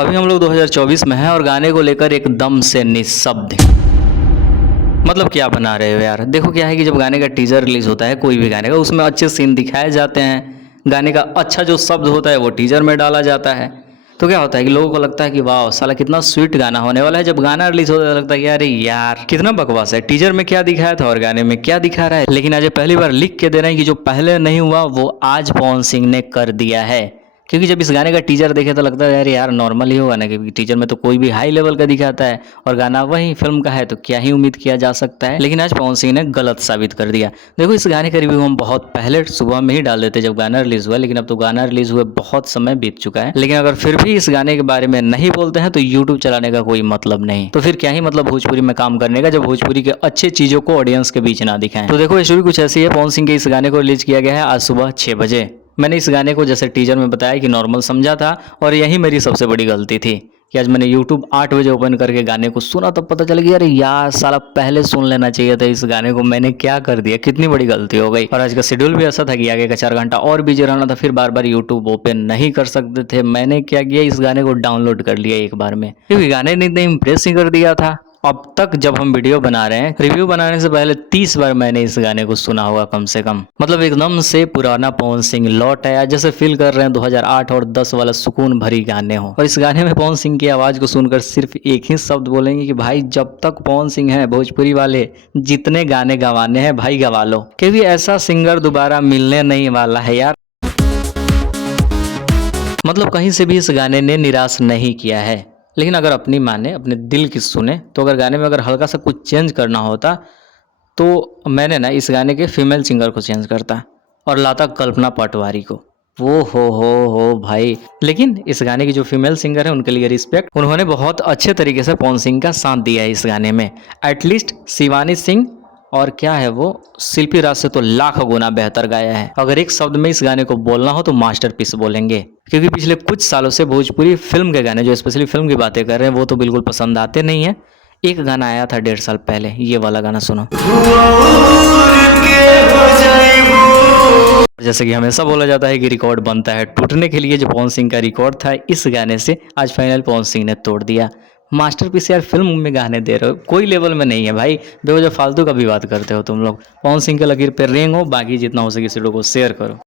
अभी हम लोग 2024 में हैं और गाने को लेकर एकदम से निःशब्द। मतलब क्या बना रहे हो यार। देखो क्या है कि जब गाने का टीजर रिलीज होता है कोई भी गाने का, उसमें अच्छे सीन दिखाए जाते हैं, गाने का अच्छा जो शब्द होता है वो टीजर में डाला जाता है। तो क्या होता है कि लोगों को लगता है कि वाह साला कितना स्वीट गाना होने वाला है। जब गाना रिलीज होता है लगता है कि अरे यार कितना बकवास है, टीजर में क्या दिखाया था और गाने में क्या दिखा रहा है। लेकिन आज ये पहली बार लिख के दे रहे हैं कि जो पहले नहीं हुआ वो आज पवन सिंह ने कर दिया है। क्योंकि जब इस गाने का टीजर देखे तो लगता है यार यार नॉर्मल ही होगा ना, क्योंकि टीजर में तो कोई भी हाई लेवल का दिखाता है और गाना वही फिल्म का है तो क्या ही उम्मीद किया जा सकता है। लेकिन आज पवन सिंह ने गलत साबित कर दिया। देखो इस गाने का रिव्यू हम बहुत पहले सुबह में ही डाल देते जब गाना रिलीज हुआ, लेकिन अब तो गाना रिलीज हुए बहुत समय बीत चुका है। लेकिन अगर फिर भी इस गाने के बारे में नहीं बोलते हैं तो यूट्यूब चलाने का कोई मतलब नहीं। तो फिर क्या ही मतलब भोजपुरी में काम करने का जब भोजपुरी के अच्छे चीजों को ऑडियंस के बीच ना दिखाएं। तो देखो स्टोरी कुछ ऐसी है। पवन सिंह के इस गाने को रिलीज किया गया है आज सुबह 6 बजे। मैंने इस गाने को जैसे टीजर में बताया कि नॉर्मल समझा था और यही मेरी सबसे बड़ी गलती थी कि आज मैंने YouTube 8 बजे ओपन करके गाने को सुना तब पता चल गया अरे यार साला पहले सुन लेना चाहिए था इस गाने को, मैंने क्या कर दिया, कितनी बड़ी गलती हो गई। और आज का शेड्यूल भी ऐसा था कि आगे का 4 घंटा और बिजी रहना था, फिर बार बार YouTube ओपन नहीं कर सकते थे। मैंने क्या किया, इस गाने को डाउनलोड कर लिया एक बार में, क्योंकि गाने ने इतना इम्प्रेस ही कर दिया था। अब तक जब हम वीडियो बना रहे हैं, रिव्यू बनाने से पहले 30 बार मैंने इस गाने को सुना होगा कम से कम। मतलब एकदम से पुराना पवन सिंह लौट आया, जैसे फील कर रहे हैं 2008 और 10 वाला सुकून भरी गाने हो। और इस गाने में पवन सिंह की आवाज को सुनकर सिर्फ एक ही शब्द बोलेंगे कि भाई जब तक पवन सिंह है भोजपुरी वाले जितने गाने गवाने हैं भाई गवा लो, क्योंकि ऐसा सिंगर दोबारा मिलने नहीं वाला है यार। मतलब कहीं से भी इस गाने ने निराश नहीं किया है। लेकिन अगर अपनी माने, अपने दिल की सुने, तो अगर गाने में अगर हल्का सा कुछ चेंज करना होता तो मैंने ना इस गाने के फीमेल सिंगर को चेंज करता और लाता कल्पना पटवारी को। वो हो भाई। लेकिन इस गाने की जो फीमेल सिंगर है उनके लिए रिस्पेक्ट, उन्होंने बहुत अच्छे तरीके से पवन सिंह का साथ दिया है इस गाने में। एटलीस्ट शिवानी सिंह और क्या है वो शिल्पी राज से तो लाख गुना बेहतर गाया है। अगर एक शब्द में इस गाने को बोलना हो तो मास्टरपीस बोलेंगे, क्योंकि पिछले कुछ सालों से भोजपुरी फिल्म के गाने, जो स्पेशली फिल्म की बातें कर रहे हैं, वो तो बिल्कुल पसंद आते नहीं है। एक गाना आया था 1.5 साल पहले, ये वाला गाना सुनो। जैसे कि हमेशा बोला जाता है कि रिकॉर्ड बनता है टूटने के लिए, जो पवन सिंह का रिकॉर्ड था इस गाने से आज फाइनल पवन सिंह ने तोड़ दिया। मास्टरपीस यार फिल्म में गाने दे रहे हो, कोई लेवल में नहीं है भाई। बेवजह फालतू का भी बात करते हो तुम लोग। पवन सिंह के लकीर पे रेंग हो, बाकी जितना हो सके इस वीडियो को शेयर करो।